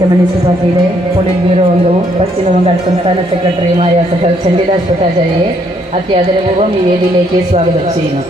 Communist പാർട്ടിയുടെ polit bureau അംഗവും പശ്ചിമ ബംഗാൾ സംസ്ഥാന സെക്രട്ടറിയുമായ സഹൽ ചണ്ഡിദാസ് ഭട്ടാചാര്യയെ അത്യാദരപൂർവ്വം ഈ വേദിയിലേക്ക് സ്വാഗതം ചെയ്യുന്നു.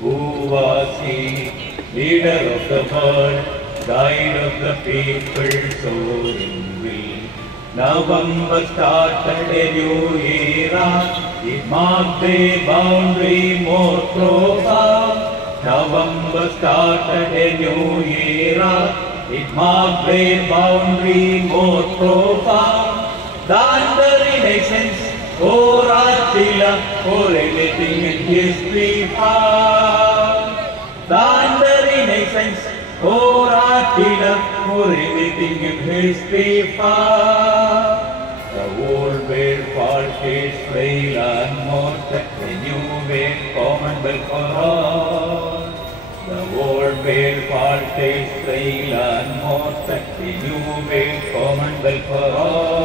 Who was he, leader of the world, guide of the people, soaring will. November started a new era, it marked a boundary more profound. November started a new era, it marked a boundary more profound. Than the Renaissance or Attila or anything in history found. Than the Renaissance or Attila or anything in history found. The old were faulted, frail and mortal, the new were commonwealth for all. The old were faulted, frail and mortal, the new were commonwealth for all.